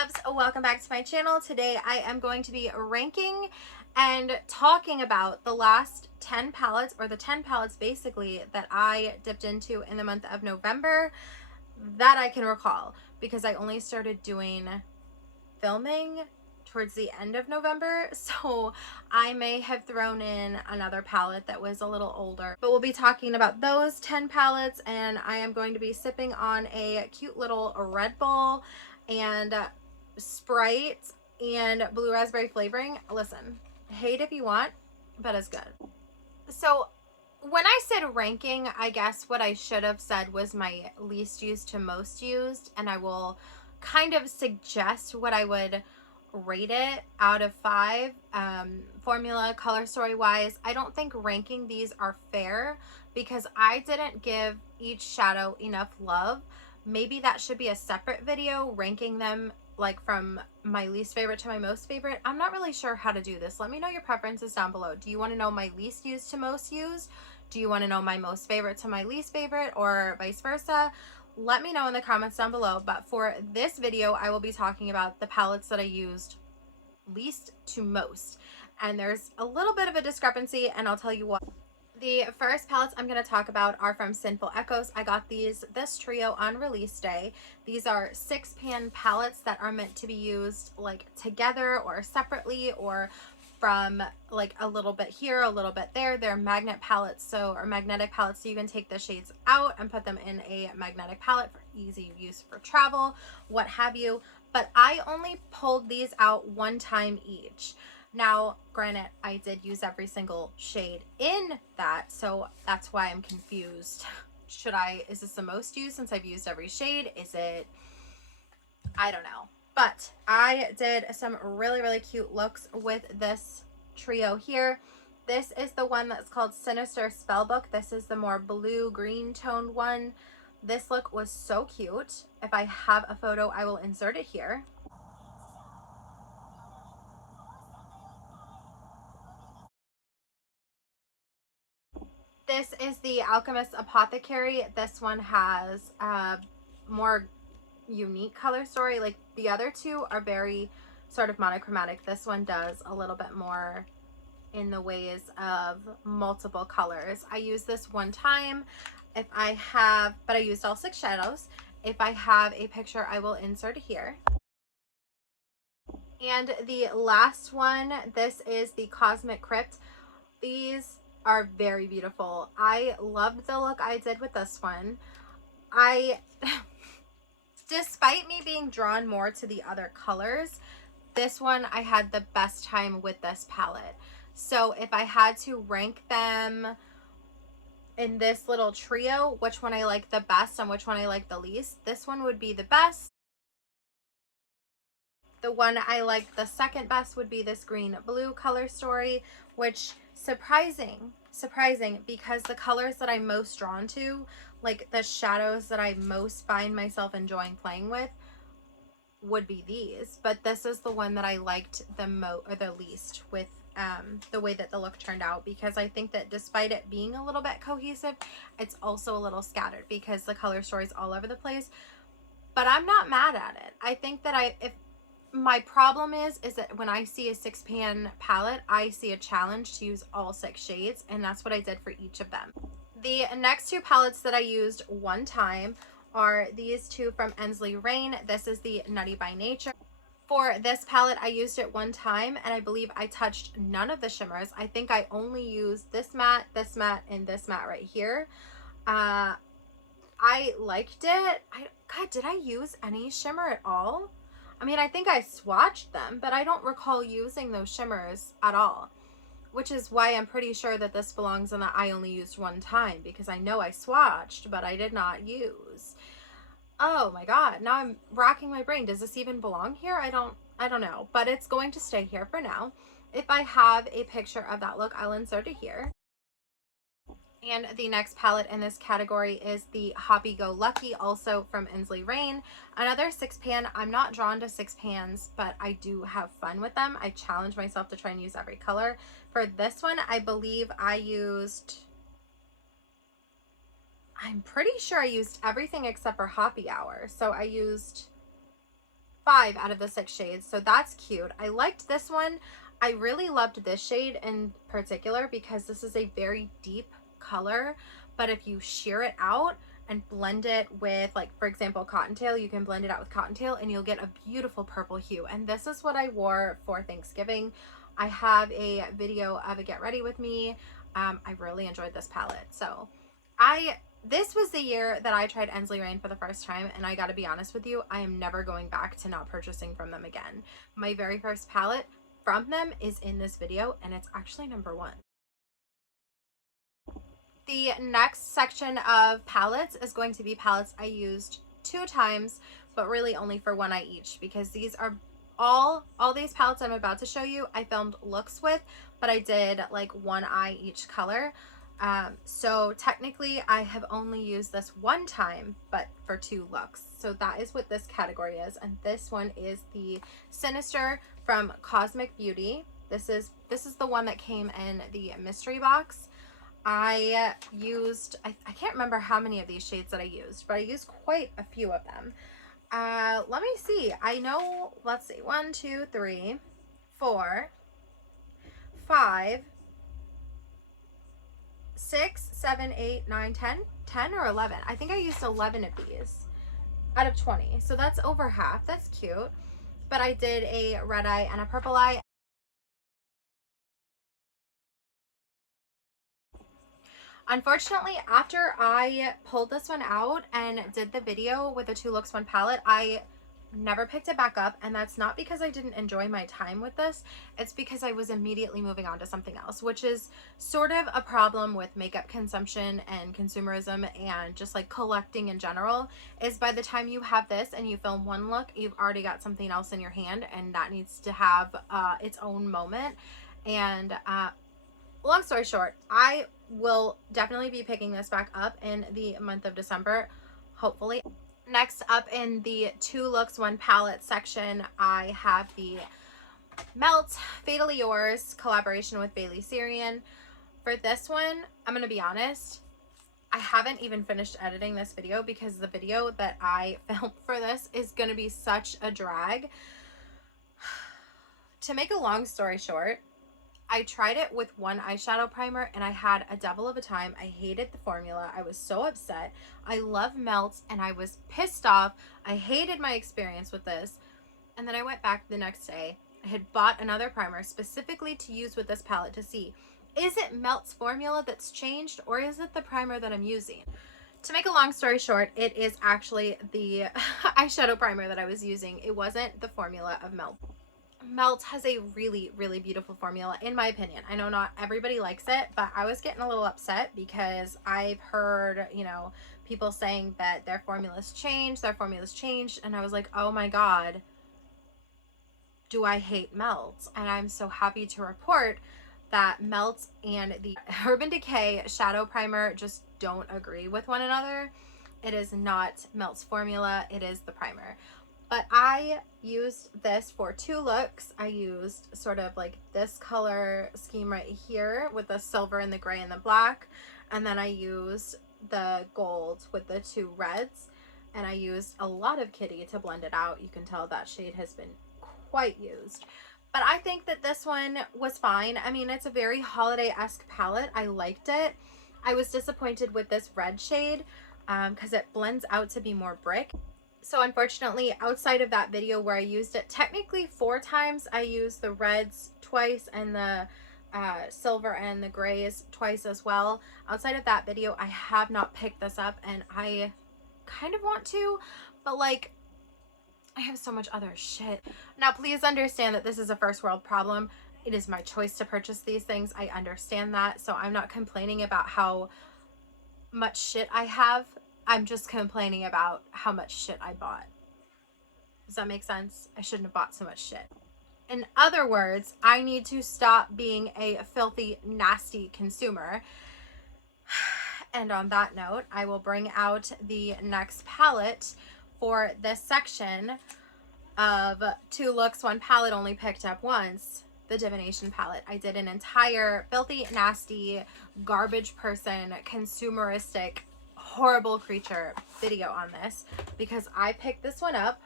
loves, welcome back to my channel. Today I am going to be ranking and talking about the last 10 palettes, or the 10 palettes basically that I dipped into in the month of November that I can recall, because I only started doing filming towards the end of November, so I may have thrown in another palette that was a little older, but we'll be talking about those 10 palettes. And I am going to be sipping on a cute little Red Bull and Sprite and blue raspberry flavoring. Listen, hate if you want, but it's good. So when I said ranking, I guess what I should have said was my least used to most used, and I will kind of suggest what I would rate it out of 5. Formula, color story wise, I don't think ranking these are fair because I didn't give each shadow enough love. Maybe that should be a separate video, ranking them like from my least favorite to my most favorite. I'm not really sure how to do this. Let me know your preferences down below. Do you want to know my least used to most used? Do you want to know my most favorite to my least favorite, or vice versa? Let me know in the comments down below. But for this video, I will be talking about the palettes that I used least to most, and there's a little bit of a discrepancy, and I'll tell you what. The first palettes I'm going to talk about are from Sinful Echoes. I got this trio on release day. These are 6-pan palettes that are meant to be used like together or separately, or from like a little bit here, a little bit there. They're magnet palettes, or magnetic palettes, so you can take the shades out and put them in a magnetic palette for easy use for travel, what have you. But I only pulled these out one time each. Now, granted, I did use every single shade in that, so that's why I'm confused. Is this the most used since I've used every shade? Is it, I don't know. But I did some really, really cute looks with this trio here. This is the one that's called Sinister Spellbook. This is the more blue-green toned one. This look was so cute. If I have a photo, I will insert it here. This is the Alchemist Apothecary. This one has a more unique color story. Like the other two are very sort of monochromatic. This one does a little bit more in the ways of multiple colors. I used this one time. But I used all 6 shadows. If I have a picture, I will insert here. And the last one, this is the Cosmic Crypt. These are very beautiful. I loved the look I did with this one. Despite me being drawn more to the other colors, this one I had the best time with this palette. So if I had to rank them in this little trio, which one I like the best and which one I like the least, this one would be the best. The one I liked the second best would be this green blue color story, which surprising because the colors that I'm most drawn to, like the shadows that I most find myself enjoying playing with, would be these. But this is the one that I liked the least with the way that the look turned out, because I think that despite it being a little bit cohesive, it's also a little scattered because the color story is all over the place. But I'm not mad at it. I think that if my problem is that when I see a 6-pan palette, I see a challenge to use all 6 shades, and that's what I did for each of them. The next 2 palettes that I used one time are these 2 from Ensley Rain. This is the Nutty by Nature. For this palette, I used it one time, and I believe I touched none of the shimmers. I think I only used this matte, and this matte right here. I liked it. God, did I use any shimmer at all? I mean, I think I swatched them, but I don't recall using those shimmers at all, which is why I'm pretty sure that this belongs in that I only used one time, because I know I swatched, but I did not use. Oh my God, now I'm racking my brain. Does this even belong here? I don't know, but it's going to stay here for now. If I have a picture of that look, I'll insert it here. And the next palette in this category is the Hoppy Go Lucky, also from Ensley Rain. Another 6-pan. I'm not drawn to 6 pans, but I do have fun with them. I challenge myself to try and use every color. For this one, I believe I'm pretty sure I used everything except for Happy Hour. So I used 5 out of the 6 shades, so that's cute. I liked this one. I really loved this shade in particular because this is a very deep color, but if you sheer it out and blend it with, like, for example, Cottontail, you can blend it out with Cottontail and you'll get a beautiful purple hue. And this is what I wore for Thanksgiving. I have a video of a get ready with me. I really enjoyed this palette. So this was the year that I tried Ensley Rain for the first time, and I gotta be honest with you, I am never going back to not purchasing from them again. My very first palette from them is in this video, and it's actually number 1. The next section of palettes is going to be palettes I used 2 times, but really only for one eye each, because these are all these palettes I'm about to show you I filmed looks with, but I did like one eye each color. So technically I have only used this one time, but for 2 looks. So that is what this category is. And this one is the Sinister from Cosmic Beauty. This is the one that came in the mystery box. I used, I can't remember how many of these shades that I used, but I used quite a few of them. Let me see. I know, let's see, 1, 2, 3, 4, 5, 6, 7, 8, 9, 10 or 11. I think I used 11 of these out of 20. So that's over half. That's cute. But I did a red eye and a purple eye. Unfortunately, after I pulled this one out and did the video with the 2 looks 1 palette, I never picked it back up, and that's not because I didn't enjoy my time with this. It's because I was immediately moving on to something else, which is sort of a problem with makeup consumption and consumerism and just like collecting in general, is by the time you have this and you film one look, you've already got something else in your hand, and that needs to have its own moment. And long story short, I will definitely be picking this back up in the month of December, hopefully. Next up in the 2 looks 1 palette section, I have the Melt Fatally Yours collaboration with Bailey Sarian. For this one, I'm going to be honest, I haven't even finished editing this video because the video that I filmed for this is going to be such a drag. To make a long story short, I tried it with one eyeshadow primer and I had a devil of a time. I hated the formula. I was so upset. I love Melt and I was pissed off. I hated my experience with this. And then I went back the next day. I had bought another primer specifically to use with this palette to see, is it Melt's formula that's changed or is it the primer that I'm using? To make a long story short, it is actually the eyeshadow primer that I was using. It wasn't the formula of Melt. Melt has a really, really beautiful formula, in my opinion. I know not everybody likes it, but I was getting a little upset because I've heard, you know, people saying that their formulas changed, and I was like, oh my god, do I hate Melt? And I'm so happy to report that Melt and the Urban Decay Shadow Primer just don't agree with one another. It is not Melt's formula, it is the primer. But I used this for 2 looks. I used sort of like this color scheme right here with the silver and the gray and the black. And then I used the gold with the 2 reds. And I used a lot of Kitty to blend it out. You can tell that shade has been quite used. But I think that this one was fine. I mean, it's a very holiday-esque palette. I liked it. I was disappointed with this red shade because it blends out to be more brick. So unfortunately, outside of that video where I used it technically 4 times, I used the reds twice and the silver and the grays twice as well. Outside of that video, I have not picked this up, and I kind of want to, but like, I have so much other shit. Now, please understand that this is a first world problem. It is my choice to purchase these things. I understand that, so I'm not complaining about how much shit I have. I'm just complaining about how much shit I bought. Does that make sense? I shouldn't have bought so much shit. In other words, I need to stop being a filthy, nasty consumer. And on that note, I will bring out the next palette for this section of 2 looks 1 palette only picked up once, the Divination palette. I did an entire filthy, nasty, garbage person, consumeristic, horrible creature video on this because I picked this one up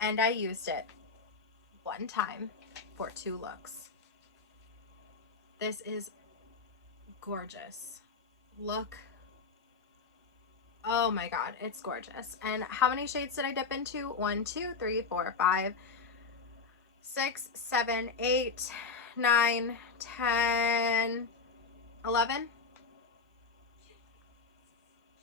and I used it one time for 2 looks. This is gorgeous. Look. Oh my god, it's gorgeous. And how many shades did I dip into? 1, 2, 3, 4, 5, 6, 7, 8, 9, 10, 11,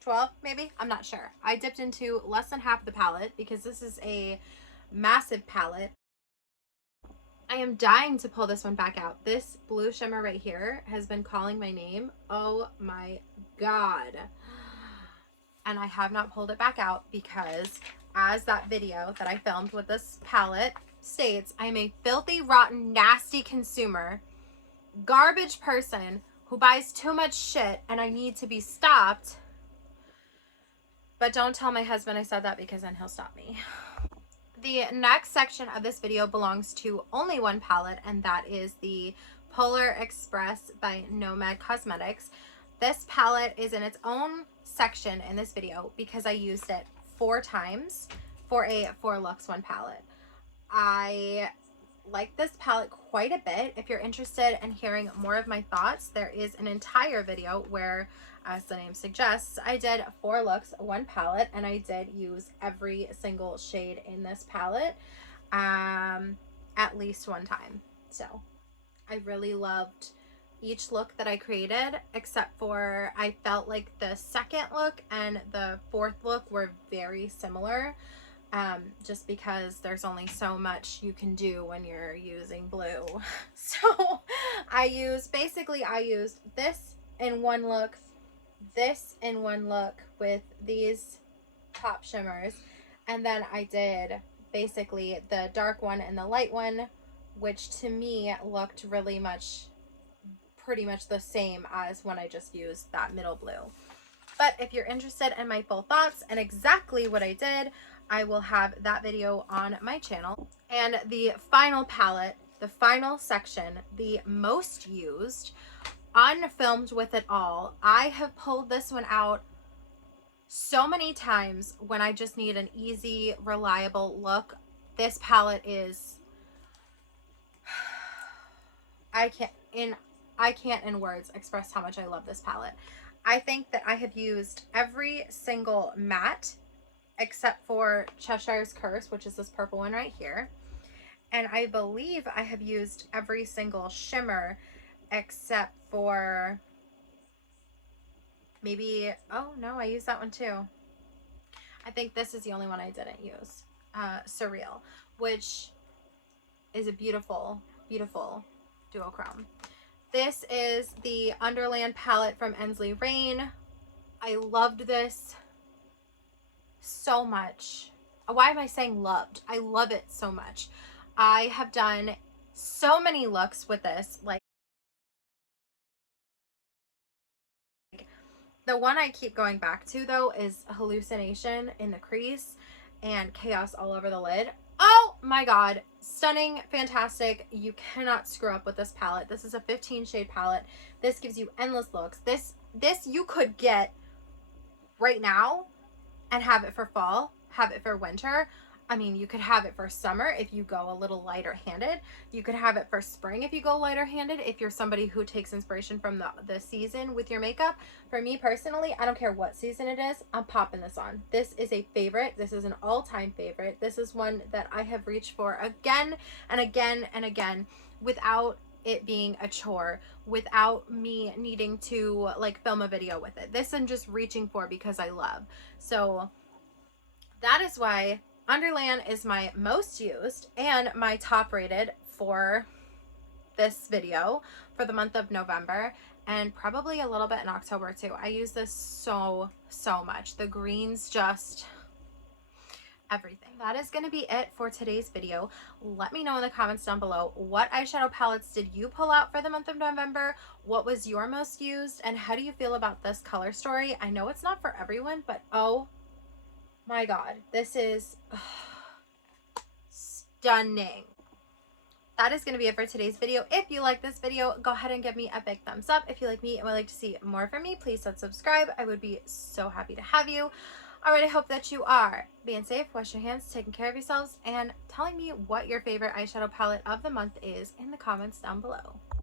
12 maybe? I'm not sure. I dipped into less than half the palette because this is a massive palette. I am dying to pull this one back out. This blue shimmer right here has been calling my name. Oh my god. And I have not pulled it back out because, as that video that I filmed with this palette states, I am a filthy, rotten, nasty consumer, garbage person who buys too much shit and I need to be stopped. But don't tell my husband I said that because then he'll stop me. The next section of this video belongs to only one palette, and that is the Polar Express by Nomad Cosmetics. This palette is in its own section in this video because I used it 4 times for a 4 looks 1 palette. I like this palette quite a bit. If you're interested in hearing more of my thoughts, there is an entire video where, as the name suggests, I did 4 looks 1 palette, and I did use every single shade in this palette at least 1 time. So I really loved each look that I created, except for I felt like the second look and the 4th look were very similar, just because there's only so much you can do when you're using blue. So I used this in 1 look, this in 1 look with these top shimmers, and then I did basically the dark one and the light one, which to me looked pretty much the same as when I just used that middle blue. But if you're interested in my full thoughts and exactly what I did, I will have that video on my channel. And the final palette, the final section, the most used, unfilmed with it all, I have pulled this one out so many times when I just need an easy, reliable look. This palette is, I can't in words express how much I love this palette. I think that I have used every single matte except for Cheshire's Curse, which is this purple one right here. And I believe I have used every single shimmer except for maybe, oh no, I used that one too. I think this is the only one I didn't use. Surreal, which is a beautiful, beautiful duochrome. This is the Underland palette from Ensley Rain. I loved this so much. Why am I saying loved? I love it so much. I have done so many looks with this. Like, the one I keep going back to though is Hallucination in the crease and Chaos all over the lid. Oh my god, stunning, fantastic. You cannot screw up with this palette. This is a 15 shade palette. This gives you endless looks. This you could get right now and have it for fall, have it for winter. I mean, you could have it for summer if you go a little lighter handed. You could have it for spring if you go lighter handed, if you're somebody who takes inspiration from the season with your makeup. For me personally, I don't care what season it is, I'm popping this on. This is a favorite. This is an all-time favorite. This is one that I have reached for again and again and again without it being a chore, without me needing to like film a video with it. This I'm just reaching for because I love. So that is why Underland is my most used and my top rated for this video for the month of November, and probably a little bit in October too. I use this so much. The greens, just everything. That is going to be it for today's video. Let me know in the comments down below, what eyeshadow palettes did you pull out for the month of November? What was your most used? And how do you feel about this color story? I know it's not for everyone, but oh my god, this is stunning. That is going to be it for today's video. If you like this video, go ahead and give me a big thumbs up. If you like me and would like to see more from me, please hit subscribe. I would be so happy to have you. Alright, I hope that you are being safe, wash your hands, taking care of yourselves, and telling me what your favorite eyeshadow palette of the month is in the comments down below.